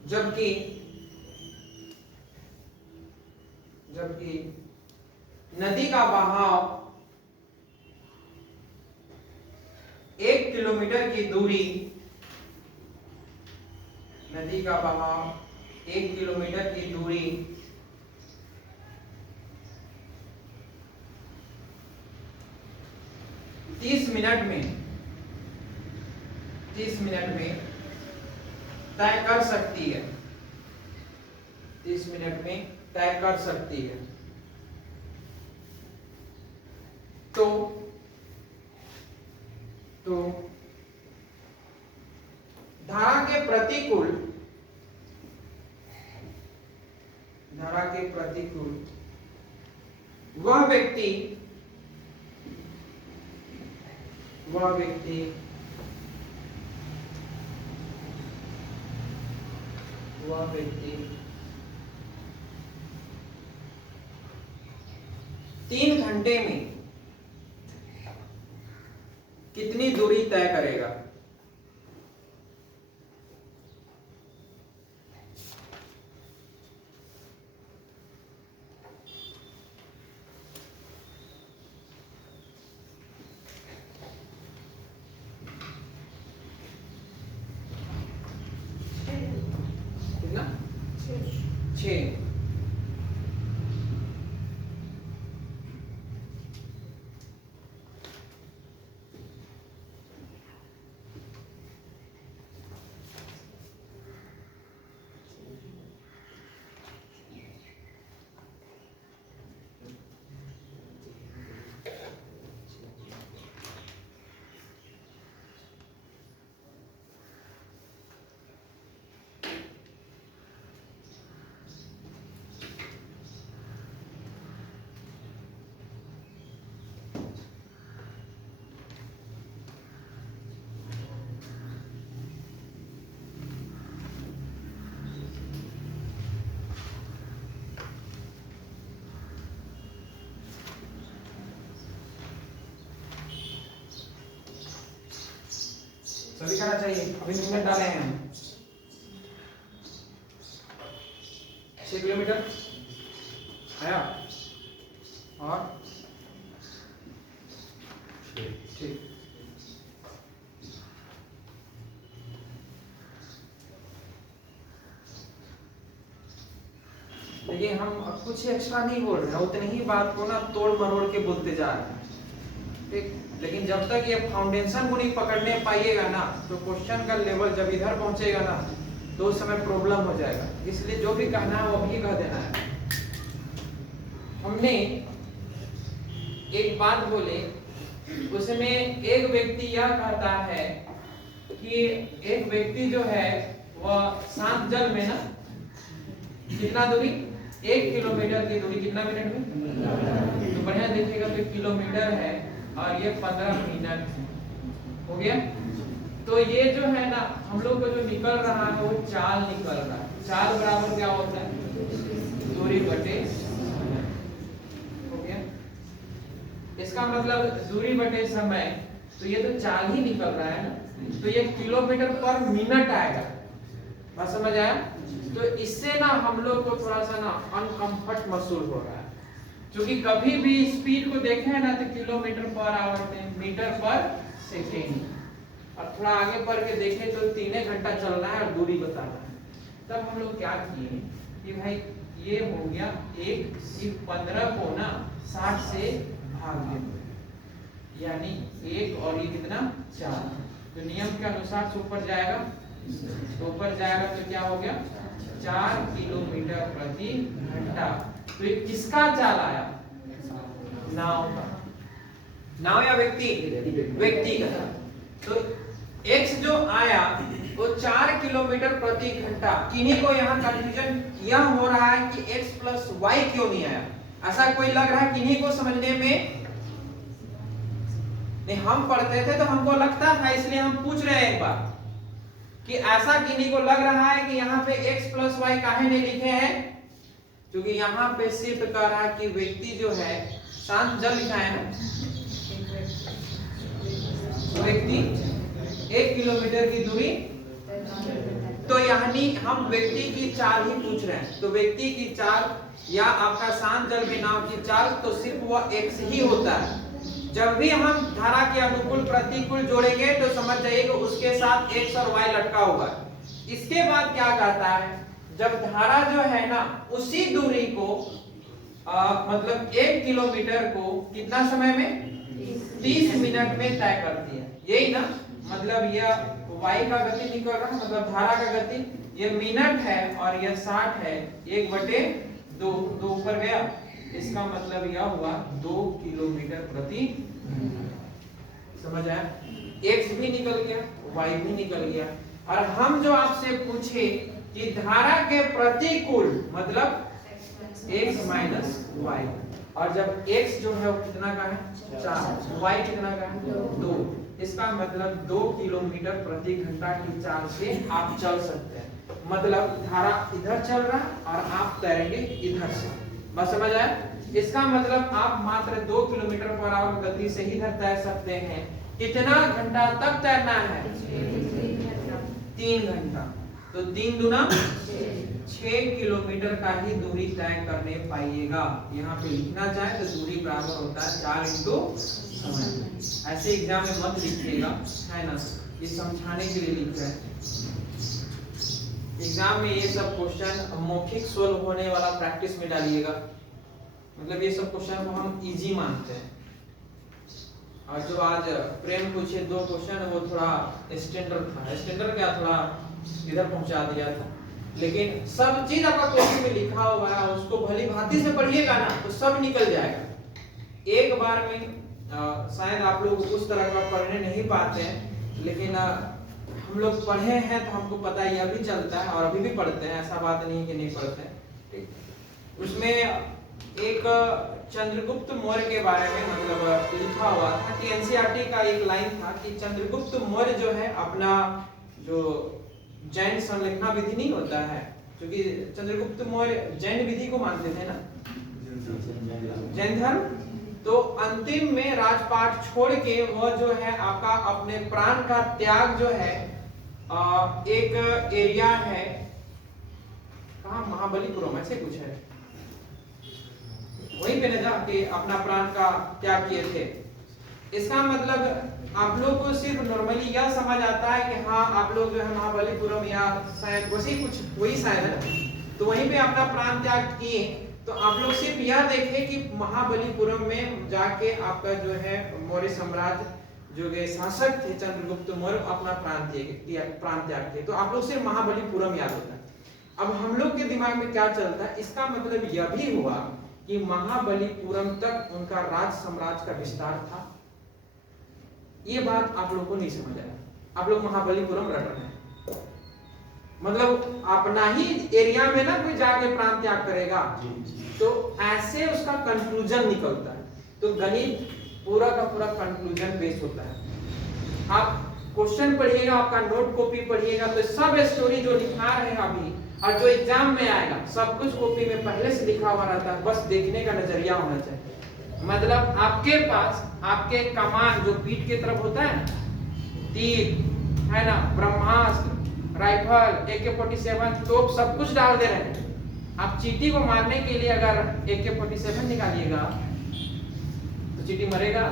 जबकि नदी का बहाव 1 किलोमीटर की दूरी 30 मिनट में तय कर सकती है। 30 मिनट में तय कर सकती है। तो धारा के प्रतिकूल वह व्यक्ति तीन घंटे में कितनी दूरी तय करेगा? कितना? 6। सभी करना चाहिए। अभी मिनट डाले हैं हम। 6 किलोमीटर आया और ठीक। देखिए हम कुछ एक्स्ट्रा नहीं बोल रहे हैं, उतनी ही बात को ना तोड़ मरोड़ के बोलते जा रहे हैं, ठीक। लेकिन जब तक ये फाउंडेशन को नहीं पकड़ने पाइएगा ना, तो क्वेश्चन का लेवल जब इधर पहुंचेगा ना, तो उस समय प्रॉब्लम हो जाएगा। इसलिए जो भी कहना है वो अभी कह देना है। हमने एक बात बोले, उसमें एक व्यक्ति यह कहता है कि एक व्यक्ति जो है वह शांत जल में ना कितना दूरी 1 किलोमीटर की दूरी कितना मिनट में, तो बढ़िया देखिएगा तो किलोमीटर है और ये 15 मिनट हो गया। तो ये जो है ना हम लोग को जो निकल रहा है वो चाल निकल रहा है। चाल बराबर क्या होता है? दूरी बटे इसका मतलब दूरी बटे समय, तो ये तो चाल ही निकल रहा है ना, तो ये किलोमीटर पर मिनट आएगा। बात समझ आया? तो इससे ना हम लोग को थोड़ा सा ना अनकंफर्ट महसूस हो रहा है, क्योंकि कभी भी स्पीड को देखे है ना तो किलोमीटर पर आवर में, मीटर पर सेकेंड, और थोड़ा आगे बढ़ के देखें तो 3 घंटा चल रहा है और दूरी बता रहा है। तब हम लोग क्या किए कि भाई ये हो गया एक, 15 को ना 60 से भाग देंगे, यानी 1 और ये कितना 4, तो नियम के अनुसार से ऊपर जाएगा, तो ऊपर जाएगा तो क्या हो गया 4 किलोमीटर प्रति घंटा। तो ये किसका चाल आया? नाव का। नाव या व्यक्ति? व्यक्ति का। तो x जो आया वो 4 किलोमीटर प्रति घंटा। किन्हीं को यहाँ कंफ्यूजन यह हो रहा है कि x प्लस y क्यों नहीं आया, ऐसा कोई लग रहा है किन्हीं को समझने में? नहीं, हम पढ़ते थे तो हमको लगता था, इसलिए हम पूछ रहे हैं एक बार कि ऐसा किन्हीं को लग रहा है कि यहाँ पे x प्लस वाई काहे नहीं लिखे हैं? क्योंकि यहाँ पे सिर्फ कह रहा है कि व्यक्ति जो है, शांत जल लिखा है ना, व्यक्ति 1 किलोमीटर की दूरी, तो यानी हम व्यक्ति की चाल ही पूछ रहे हैं। तो व्यक्ति की चाल या आपका शांत जल में नाव की चाल तो सिर्फ वह x ही होता है। जब भी हम धारा के अनुकूल प्रतिकूल जोड़ेंगे तो समझ जाइएगा उसके साथ x और y लटका हुआ है। इसके बाद क्या कहता है, जब धारा जो है ना उसी दूरी को मतलब 1 किलोमीटर को कितना समय में 30 मिनट में तय करती है, यही ना मतलब यह y का गति निकल रहा है, मतलब धारा का गति, ये मिनट है और यह 60 है, 1/2, 2 ऊपर गया, इसका मतलब यह हुआ 2 किलोमीटर प्रति घंटा। समझ आया? x भी निकल गया, y भी निकल गया। और हम जो आपसे पूछे कि धारा के प्रतिकूल मतलब x माइनस y, और जब x जो है वो कितना का है 4, y कितना का है 2, इसका मतलब 2 किलोमीटर प्रति घंटा की चाल से आप चल सकते हैं। मतलब धारा इधर चल रहा है और आप तैरेंगे इधर से। बस समझ आया? इसका मतलब आप मात्र 2 किलोमीटर पर आवर गति से ही इधर तैर सकते हैं। कितना घंटा तक तैरना है? 3 घंटा। तो 3 दूना 6 किलोमीटर का ही दूरी तय करने पाइएगा। यहाँ पे लिखना चाहे तो दूरी बराबर होता है 4 इंटू समय। ऐसे एग्जाम में मत लिखिएगा, है ना, ये समझाने के लिए लिख रहे हैं। एग्जाम में ये सब क्वेश्चन मौखिक सोल्व होने वाला प्रैक्टिस में डालिएगा। मतलब ये सब क्वेश्चन को हम इजी मानते हैं। और जो आज प्रेम पूछे 2 क्वेश्चन वो थोड़ा स्टैंडर्ड था, स्टैंडर्ड क्या थोड़ा इधर पहुंचा दिया था, लेकिन सब चीज आपका कॉपी में लिखा हुआ है, उसको भली भांति से पढ़िएगा ना तो सब निकल जाएगा एक बार में। शायद आप लोग उस तरह का पढ़ने नहीं पाते हैं, लेकिन हम लोग पढ़े हैं तो हमको पता है, यह भी चलता है और अभी भी पढ़ते हैं, ऐसा बात नहीं कि नहीं पढ़ते हैं। उसमें एक चंद्रगुप्त मौर्य के बारे में मतलब लिखा हुआ था कि एनसीईआरटी का एक लाइन था कि चंद्रगुप्त मौर्य जो है अपना जो जैन संलेखना विधि नहीं होता है, क्योंकि चंद्रगुप्त मौर्य जैन विधि को मानते थे ना, जैन धर्म, तो अंतिम में राजपाट छोड़ के वह जो है आपका अपने प्राण का त्याग जो है एक एरिया है, कहाँ महाबलीपुरम ऐसे कुछ है, वहीं पे न जाके अपना प्राण का त्याग किए थे। इसका मतलब आप लोग को सिर्फ नॉर्मली यह समझ आता है कि हाँ आप लोग जो है महाबलीपुरम या शायद वैसे कुछ वही शायद है, तो वहीं पे अपना प्राण त्याग किए। तो आप लोग सिर्फ यह देखें कि महाबलीपुरम में जाके आपका जो है मौर्य साम्राज्य जो के शासक थे चंद्रगुप्त मौर्य अपना प्राण त्याग किए, तो आप लोग सिर्फ महाबलीपुरम याद होता है। अब हम लोग के दिमाग में क्या चलता है, इसका मतलब यह भी हुआ कि महाबलीपुरम तक उनका राज साम्राज्य का विस्तार था। ये बात आप लोग को नहीं समझ आया, आप लोग महाबलीपुरम रट रहे हैं। मतलब अपना ही एरिया में ना कोई जाके प्राण त्याग करेगा, तो ऐसे उसका कंक्लूजन निकलता है। तो गणित पूरा का पूरा कंक्लूजन बेस्ड होता है। आप क्वेश्चन पढ़िएगा, आपका नोट कॉपी पढ़िएगा, तो सब स्टोरी जो लिखा रहे हैं अभी और जो एग्जाम में आएगा सब कुछ कॉपी में पहले से लिखा हुआ रहता है, बस देखने का नजरिया होना चाहिए। मतलब आपके पास आपके कमान जो पीठ की तरफ होता है, तीर है ना, ब्रह्मास्त्र, राइफल, AK-47, तोप, सब कुछ डाल दे रहे हैं। आप चींटी को मारने के लिए अगर AK-47 निकालिएगा तो चींटी मरेगा।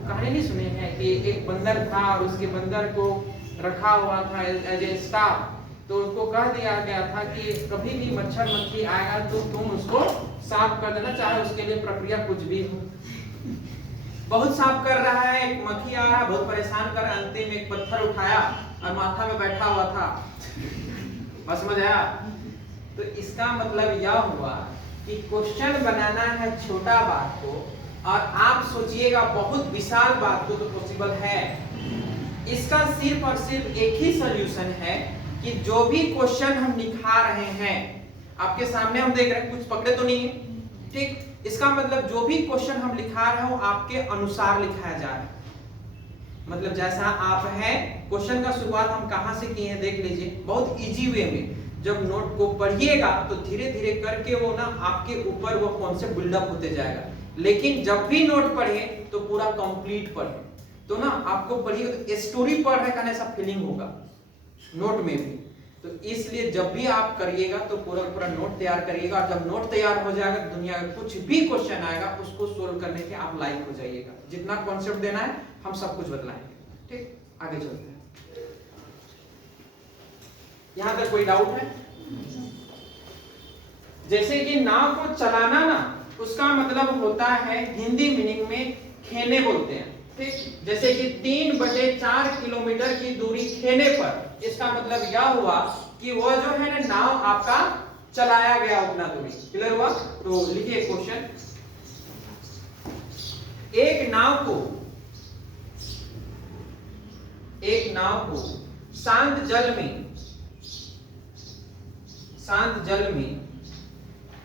कहानी नहीं सुने हैं कि एक बंदर था और उसके बंदर को रखा हुआ था एज ए स्टाफ, तो उसको कह दिया गया था कि कभी भी मच्छर मक्खी आएगा तो तुम उसको साफ कर देना, चाहे उसके लिए प्रक्रिया कुछ भी हो। बहुत साफ कर रहा है, एक मक्खी आ रहा, बहुत परेशान कर रहा, अंतिम एक पत्थर उठाया और माथा में बैठा हुआ था। बस समझ आया? तो इसका मतलब यह हुआ कि क्वेश्चन बनाना है छोटा बात को, और आप सोचिएगा बहुत विशाल बात को, तो पॉसिबल है। इसका सिर्फ और सिर्फ एक ही सॉल्यूशन है कि जो भी क्वेश्चन हम लिखा रहे हैं, आपके सामने हम देख रहे हैं, कुछ पकड़े तो नहीं है, ठीक? इसका मतलब जो भी क्वेश्चन हम लिखा रहे हो आपके अनुसार लिखाया जा रहा है। मतलब जैसा आप हैं, क्वेश्चन का शुरुआत हम कहां से किए हैं देख लीजिए, बहुत इजी वे में। जब नोट को पढ़िएगा तो धीरे धीरे करके वो ना आपके ऊपर वो कॉन्सेप्ट बिल्डअप होते जाएगा। लेकिन जब भी नोट पढ़े तो पूरा कंप्लीट पढ़े, तो ना आपको पढ़िएगा तो स्टोरी पढ़ रहे का ऐसा फीलिंग होगा नोट में भी। तो इसलिए जब भी आप करिएगा तो पूरा पूरा नोट तैयार करिएगा, और जब नोट तैयार हो जाएगा तो दुनिया का कुछ भी क्वेश्चन आएगा उसको सोल्व करने के आप लायक हो जाइएगा। जितना कॉन्सेप्ट देना है हम सब कुछ बतलाएंगे, ठीक? आगे चलते हैं। यहां तक कोई डाउट है? जैसे कि नाव को चलाना ना, उसका मतलब होता है हिंदी मीनिंग में खेने बोलते हैं, ठीक? जैसे कि 3/4 किलोमीटर की दूरी खेने पर, इसका मतलब यह हुआ कि वो जो है ना नाव आपका चलाया गया उतना दूरी। क्लियर हुआ? तो लिखिए क्वेश्चन, एक नाव को शांत जल में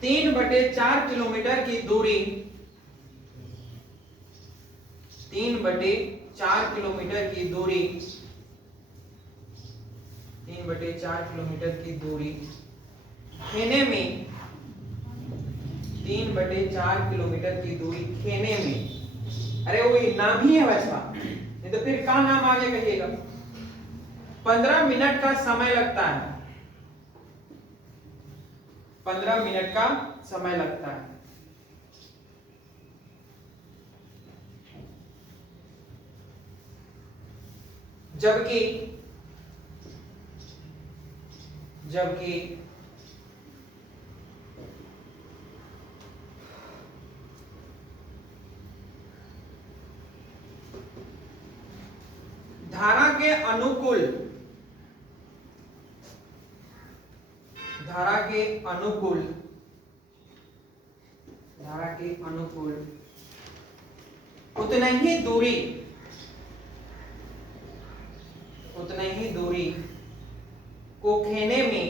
3/4 किलोमीटर की दूरी 3/4 किलोमीटर की दूरी 3/4 किलोमीटर की दूरी खेने में 3/4 किलोमीटर की दूरी खेने में, अरे वो नाम ही है वैसा, नहीं तो फिर क्या नाम आगे कहिएगा। 15 मिनट का समय लगता है, 15 मिनट का समय लगता है। जबकि धारा के अनुकूल उतनी ही दूरी को खेने में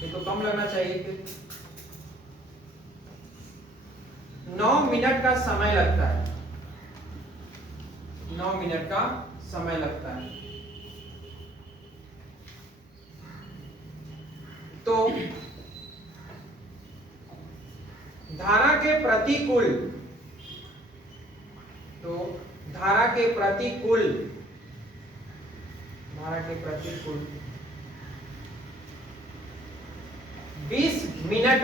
ये तो कम लगना चाहिए, फिर 9 मिनट का समय लगता है, 9 मिनट का समय लगता है। तो धारा के प्रतिकूल 20 मिनट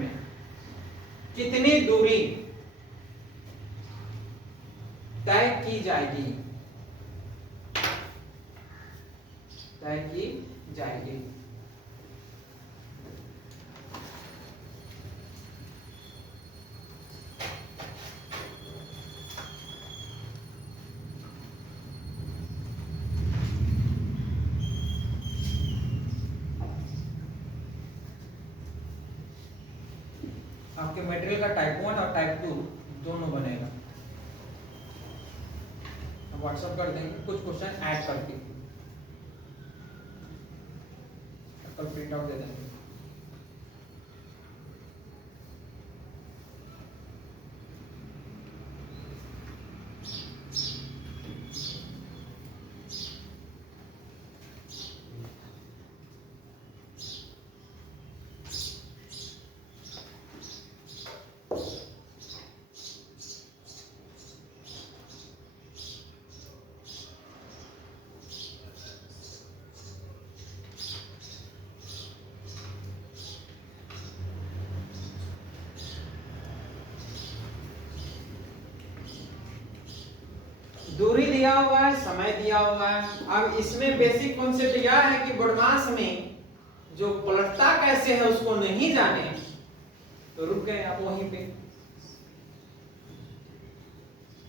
में कितनी दूरी तय की जाएगी? आपके मटेरियल का टाइप 1 और टाइप 2 दोनों बनेगा। व्हाट्सएप कर देंगे कुछ क्वेश्चन ऐड करके, कल प्रिंट आउट दे देंगे। दूरी दिया हुआ है, समय दिया हुआ है। अब इसमें बेसिक कॉन्सेप्ट यह है कि बदमाश में जो पलटता कैसे है उसको नहीं जाने तो रुक गए आप वहीं पे।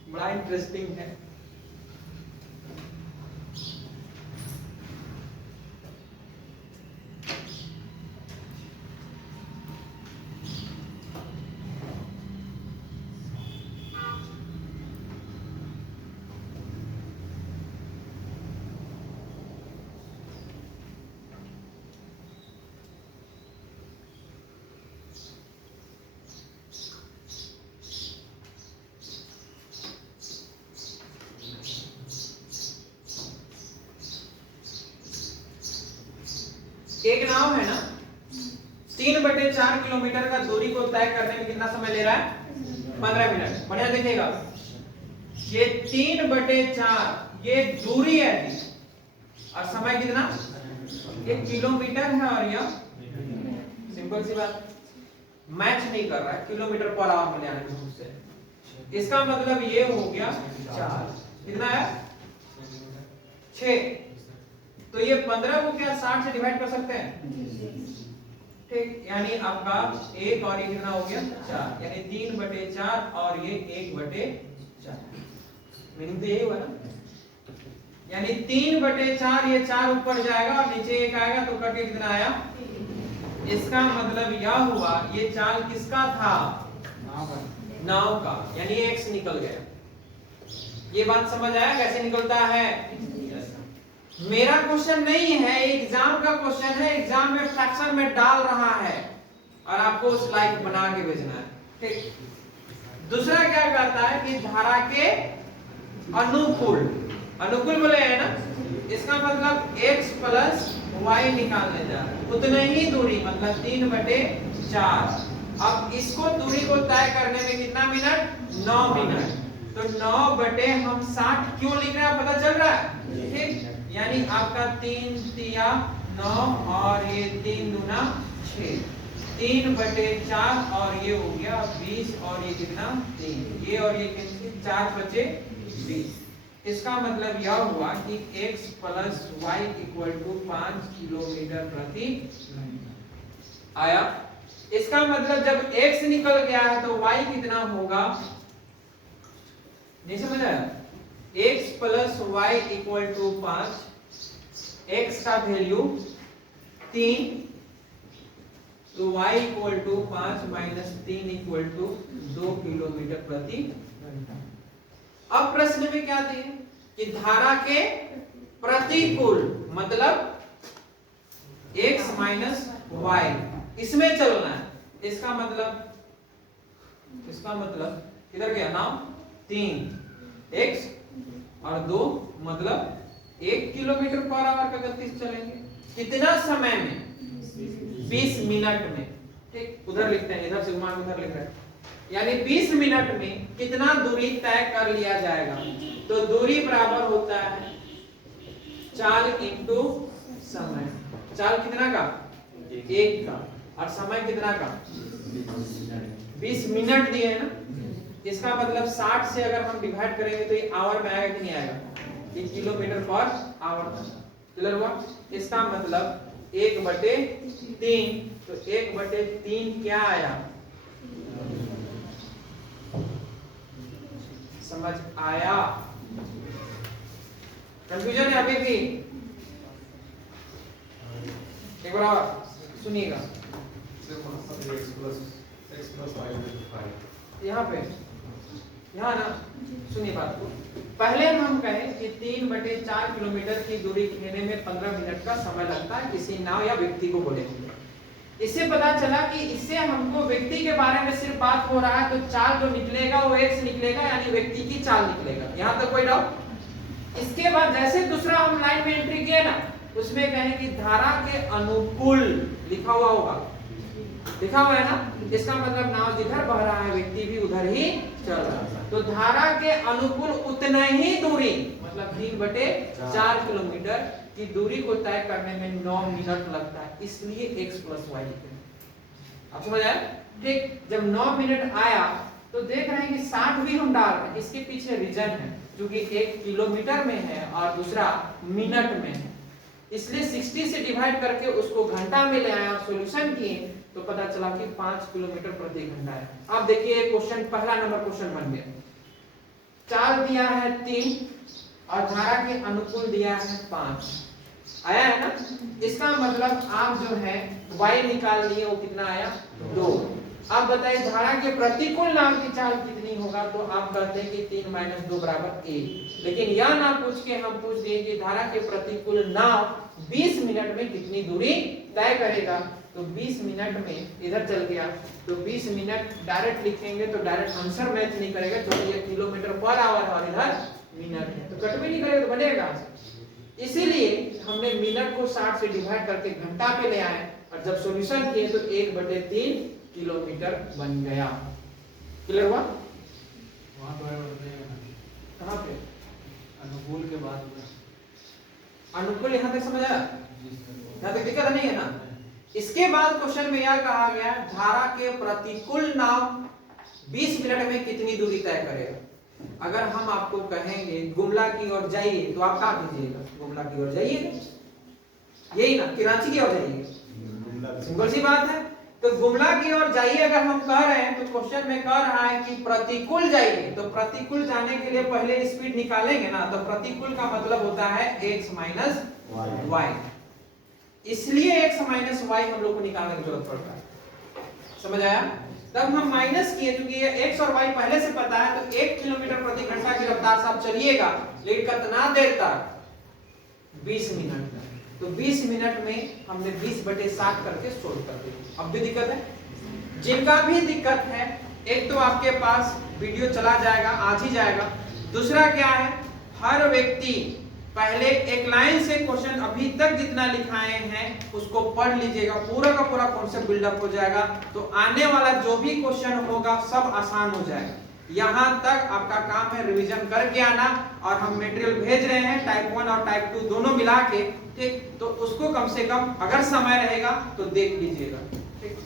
बड़ा इंटरेस्टिंग है। एक नाव है ना, 3/4 किलोमीटर का दूरी को तय करने में कितना समय ले रहा है? 15 मिनट। बढ़िया देखिएगा, ये 3/4 ये दूरी है और समय कितना? 1 किलोमीटर है और यह सिंपल सी बात, मैच नहीं कर रहा है किलोमीटर पर आवर में लेने में उससे। इसका मतलब ये हो गया 4, कितना है? 6। तो ये 15 को क्या 60 से डिवाइड कर सकते हैं? ठीक, यानी आपका 1 और ये कितना हो गया? 4, यानी 3/4 और ये 1/4। मीनिंग तो यही हुआ ना, यानी 3/4 ये 4 ऊपर जाएगा और नीचे 1 आएगा तो कट के कितना आया? इसका मतलब यह हुआ ये चाल किसका था? नाव का, यानी x निकल गया। ये बात समझ आया कैसे निकलता है? मेरा क्वेश्चन नहीं है, एग्जाम का क्वेश्चन है। एग्जाम में फ्रैक्शन में डाल रहा है और आपको स्लाइड बना के भेजना है। ठीक, दूसरा क्या कहता है कि धारा के अनुकूल, अनुकूल बोले है ना, इसका मतलब x प्लस y निकालने जा रहा है, उतने ही दूरी मतलब 3/4। अब इसको दूरी को तय करने में कितना मिनट? 9 मिनट। तो 9/60 क्यों लिख रहे हैं पता चल रहा है? ठीक, यानी आपका 3 तिया 9 और ये 3 दूना 6, 3/4 और ये हो गया 20 और ये कितना? 3, ये और ये कैंसिल, 4 बचे 20। इसका मतलब यह हुआ कि x plus y equal to 5 kilometre प्रति घंटा आया। इसका मतलब जब x निकल गया है तो y कितना होगा? नहीं समझ आया? x plus y equal to 5, x का वैल्यू 3 तो y equal to 5 minus 3 equal to 2 kilometre प्रति घंटा। अब प्रश्न में क्या दिए कि धारा के प्रतिकूल मतलब x माइनस y इसमें चलना है। इसका मतलब किधर गया नाम? 3 x और 2 मतलब 1 किलोमीटर पर आवर का गति से चलेंगे। कितना समय में? 20 मिनट में। ठीक, उधर लिखते हैं, इधर से घुमा उधर लिख रहे हैं, यानी 20 मिनट में कितना दूरी तय कर लिया जाएगा? तो दूरी बराबर होता है चाल इंटू समय। चाल कितना का? 1 का, और समय कितना का? 20 मिनट दिए है ना। इसका मतलब 60 से अगर हम डिवाइड करेंगे तो ये आवर में आएगा कि नहीं आएगा? ये किलोमीटर पर आवर। क्लियर हुआ? इसका मतलब 1/3, तो 1/3 क्या आया? समझ आया? कंफ्यूजन है अभी भी? एक बार और सुनिएगा। यहाँ पे, यहाँ ना सुनिए बात को। पहले हम कहें कि 3/4 किलोमीटर की दूरी लेने में 15 मिनट का समय लगता है किसी नाव या व्यक्ति को बोलेंगे। इससे पता चला कि इससे हमको व्यक्ति के बारे में सिर्फ बात हो रहा है, तो चाल जो निकलेगा वो x निकलेगा, यानी व्यक्ति की चाल निकलेगा। यहाँ तक कोई डाउट? इसके बाद जैसे दूसरा हम लाइन में एंट्री किए ना, उसमें कहें कि धारा के अनुकूल लिखा हुआ होगा, लिखा हुआ है ना। इसका मतलब नाव जिधर बह रहा है व्यक्ति भी उधर ही चल रहा है। तो धारा के अनुकूल उतना ही दूरी मतलब 3/4 किलोमीटर की दूरी को तय करने में 9 मिनट लगता है, इसलिए x प्लस y लिखते हैं। आप समझ आया? ठीक, जब 9 मिनट आया तो देख रहे हैं कि 60 भी हम डाल रहे हैं, इसके पीछे रीजन है। क्योंकि एक किलोमीटर में है और दूसरा मिनट में है, इसलिए 60 से डिवाइड करके उसको घंटा में ले आए और सॉल्यूशन किए तो पता चला कि 5 किलोमीटर प्रति घंटा है। अब देखिए क्वेश्चन, पहला नंबर क्वेश्चन बन गया। चाल दिया है 3 और धारा के अनुकूल दिया है 5, आया है ना। इसका मतलब आप जो है y निकाल लिए, वो कितना आया 2। अब बताइए धारा के प्रतिकूल नाव की चाल कितनी होगा, तो आप कहते हैं कि 3 - 2 = 1। लेकिन यह ना पूछ के हम पूछ दिए कि धारा के प्रतिकूल नाव 20 मिनट में कितनी दूरी तय करेगा, तो 20 मिनट में इधर चल गया तो 20 मिनट डायरेक्ट लिखेंगे तो डायरेक्ट आंसर मैच नहीं करेगा, क्योंकि ये किलोमीटर पर आवर और इधर मिनट है, तो कट भी नहीं करेगा तो बनेगा। इसीलिए हमने मिनट को 60 से डिवाइड करके घंटा पे ले आए और जब सॉल्यूशन किए तो 1/3 किलोमीटर बन गया। क्लियर हुआ? वहाँ कहाँ पे अनुकूल के बाद अनुकूल, यहाँ तक समझ आया? यहाँ तक दिक्कत नहीं है ना। इसके बाद क्वेश्चन में यह कहा गया धारा के प्रतिकूल नाव 20 मिनट में कितनी दूरी तय करेगा। अगर हम आपको कहेंगे गुमला की ओर जाइए तो आप क्या कीजिएगा? गुमला की ओर जाइए, यही ना, कराची की ओर जाइए, सिंपल सी बात है। तो गुमला की ओर जाइए अगर हम कह रहे हैं तो क्वेश्चन में कह रहा है कि प्रतिकूल जाइए, तो प्रतिकूल जाने के लिए पहले स्पीड निकालेंगे ना, तो प्रतिकूल का मतलब होता है x - y, इसलिए x - y हम लोग को निकालने की जरूरत पड़ता है। समझ आया? तब हम माइनस किए, क्योंकि ये x और y पहले से पता है, तो 1 किलोमीटर प्रति घंटा की रफ्तार से आप चलिएगा, लेकिन कितना देर तक? 20 मिनट तक। तो 20 मिनट में हमने 20/60 करके सोल्व कर दिया। अब भी दिक्कत है? जिनका भी दिक्कत है, एक तो आपके पास वीडियो चला जाएगा, आज ही जाएगा। दूसरा क्या है, हर व्यक्ति पहले एक लाइन से क्वेश्चन अभी तक जितना लिखाए हैं उसको पढ़ लीजिएगा, पूरा का पूरा कॉन्सेप्ट बिल्डअप हो जाएगा, तो आने वाला जो भी क्वेश्चन होगा सब आसान हो जाएगा। यहाँ तक आपका काम है रिवीजन करके आना, और हम मटेरियल भेज रहे हैं टाइप 1 और टाइप 2 दोनों मिला के, ठीक, तो उसको कम से कम अगर समय रहेगा तो देख लीजिएगा, ठीक।